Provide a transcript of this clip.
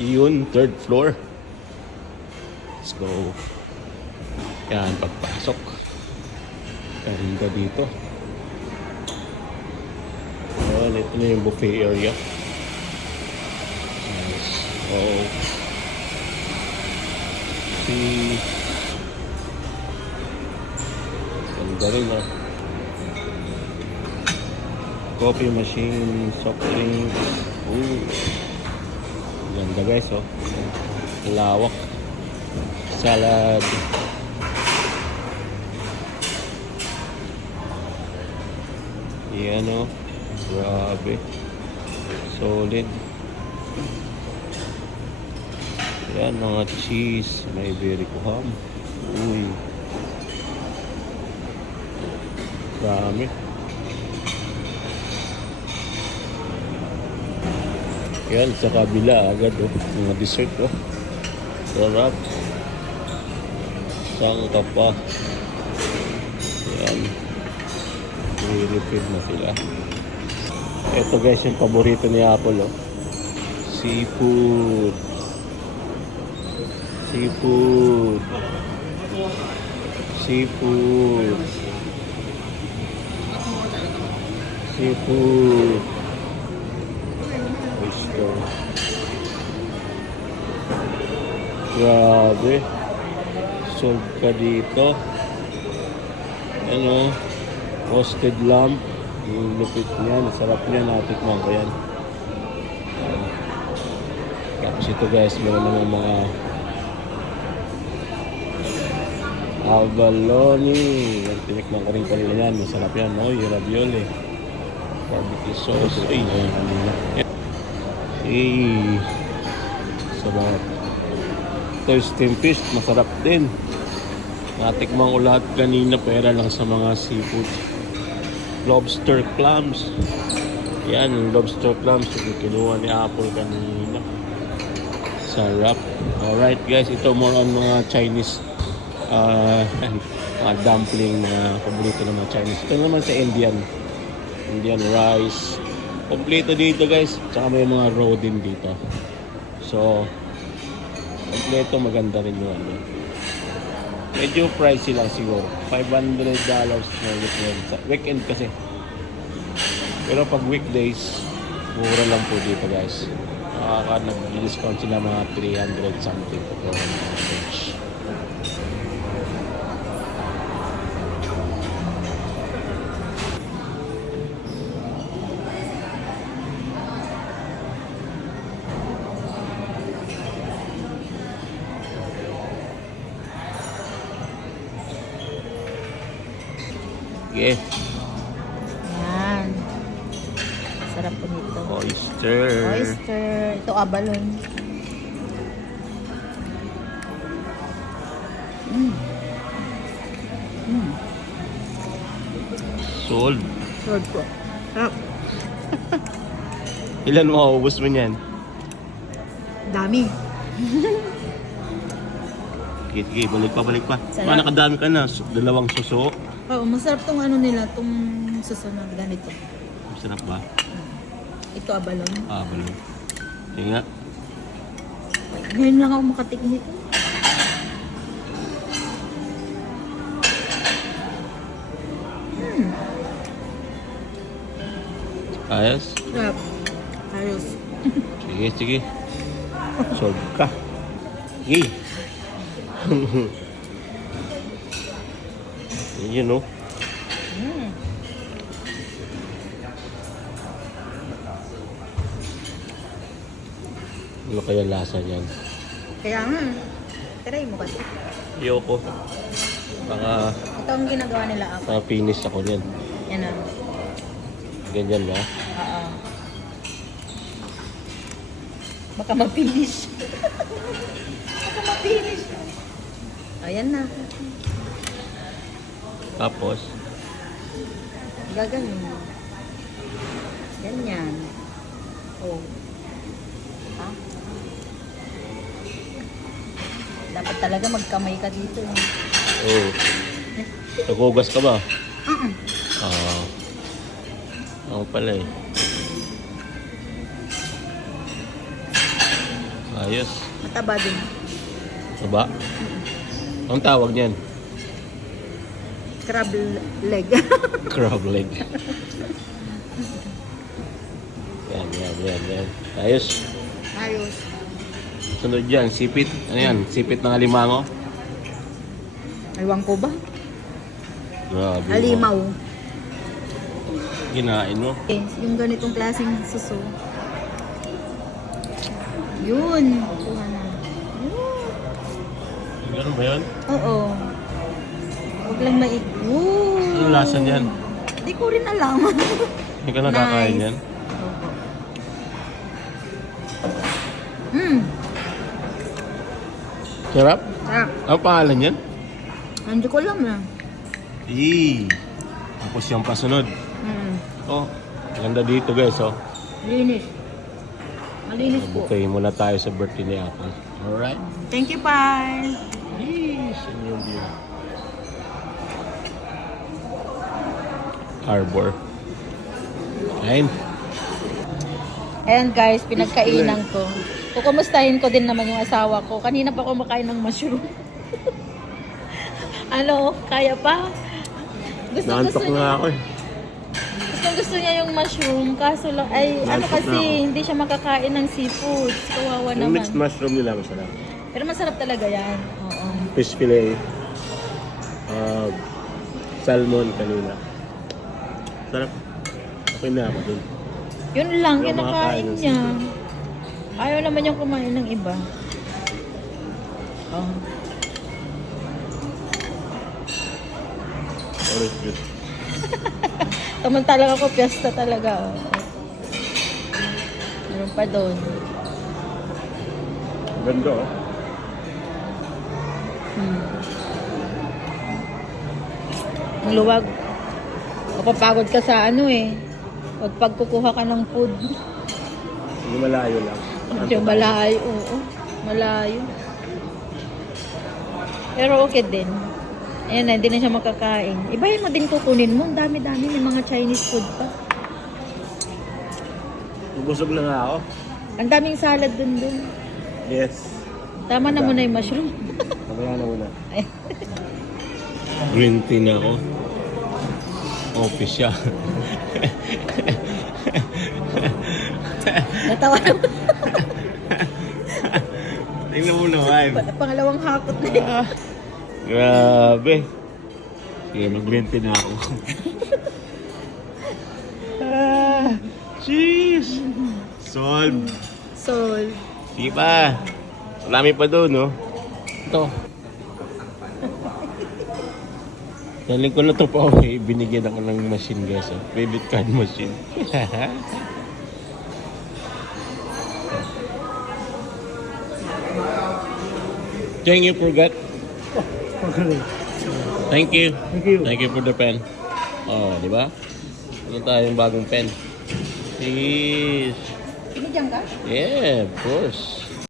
Yun, third floor. Let's go. Yan, pagpasok. Ganda dito. Ayan, ito na yung buffet area. Nice. Oh. See. Ganda rin ah. Coffee machine, soft drinks. Ooh. Ganda guys oh. Lawak. Salad. Yan oh. Grabe. Solid. Yan mga cheese. May Iberico ham. Uy. Dami. Yan sa kabila agad oh. Mga dessert oh. Sarap. Sangka pa. Yan. I-refill na sila. Ito guys yung paborito ni Apple oh. Seafood. Seafood. Seafood. Seafood. Oyster. Grabe. Solve ka dito. Ano? Roasted lamb. Yung lupit niya. Nasarap niya. Natikman ko yan. Tapos ito guys. Meron naman mga abalone. Yan, tinikman ko rin kanina yan. Masarap yan. No? Yung ravioli. Barbecue sauce. Ay, yan kanina. Ay. Sarap. Ito yung steamed fish. Masarap din. Natikman ko lahat kanina. Pera lang sa mga seafood. Lobster clams. Yan, yung lobster clams. Yung kinuha ni Apple kanina. Sarap. Alright guys. Ito more on mga Chinese mga dumpling na paborito ng mga Chinese. Ito naman sa Indian rice. Kompleto dito guys. Tsaka may mga raw din dito. So kompleto, maganda rin yung ano. Medyo pricey lang siguro. $500 na weekend. Weekend kasi. Pero pag weekdays, mura lang po dito guys. Nag-discount sila mga 300 something for each. Okay. Yan. Sarap po nito. Oyster. Ito abalone. Sold. Sold po. Sarap. Ilan mauubos mo niyan? Dami. Sige, balik pa. Sarap. Nakadami ka na. Dalawang suso. Oo, masarap tong ano nila, tong susunod ganito. Masarap ba? Ito abalone. Balon. Sige nga. Ngayon lang ako makatikim nito. Ayos? Sarap. Ayos. Sige. Solve ka. Sige. Yun know. Ano kaya lasa niyan? Kaya nga. Try mo kasi. Yoko. Baka Ito ang ginagawa nila ako. finish ako niyan. Yan na. Ganyan ba? Oo. Baka ma-finish. Baka ma-finish. Ayan na. Tapos, Gaganon. Ganyan. Oh. Ha? Dapat talaga magkamay ka dito. nagugas ka ba? Uh-uh. Ako pala eh. Ayos. Mataba din. Diba? Ang tawag niyan? Crab leg. Crab leg. Yan. Ayos. Ayos. Sunod yan, sipit. Ano yan? Sipit ng alimango. Ewan ko ba? Grabe. Halimaw. Ginain mo. Okay, yung ganitong klaseng suso. Yun. Kuha na. Yun. Ganun ba yun? Oo. Huwag lang Woo! Anong lasa niyan? Hindi ko rin alam. Hindi ka nakakain Nice. yan? Sarap? Sarap. Ano pangalan yan? Hindi ko alam na. Tapos yung pasunod. Mm. Oh, ganda dito guys, oh. Malinis. Malinis po. Bukay muna tayo sa birthday ni Apple. Alright? Thank you, Pai. Yes, yun yung view. Harbor. Ayun. Ayan guys, pinagkainan ko. Kukumustahin ko din naman yung asawa ko. Kanina pa kumakain ng mushroom. Ano, kaya pa? Naantok na ako eh. Gusto niya yung mushroom. Kaso lang, ay ano Naantok kasi, na ako. hindi siya makakain ng seafood. Kawawa Yung naman. mixed mushroom nila masarap. Pero masarap talaga yan. Oo. Fish fillet. Salmon kanina. Sarap. Okay na ako dun. Yun lang, Yung mga kinakain kain ng niya. Ayaw naman yung kumain ng iba. Oh. Orange juice. Samantalang ako, piyesta talaga. Oh. Meron pa doon. Ganda oh. Ang luwag. Mapapagod ka sa ano eh. Pag kukuha ka ng food. Hindi malayo lang. Medyo malayo. Oo. Malayo. Pero okay din. Ayan na, hindi na siya makakain. Ibahin mo din kukunin mo. Ang dami-dami. May mga Chinese food pa. Busog na nga ako. Ang daming salad dun. Yes. Tama na muna yung mushroom. Mamaya na muna. Green tea na ako. Office siya. Natawa na. Tingnan mo naman. Pangalawang hakot na eh. Grabe. Sige, mag-green tea na ako. Jeez. Solve. Sol. Sige pa. Marami pa doon, no? Ito. Daling ko na ito pa ako. Binigyan ako ng machine, guys. Credit card machine. Thank you, forgot. Thank you. Thank you for the pen. Oh, di ba? Ano tayong bagong pen? Jeez. Binigyan ka? Yeah, of course.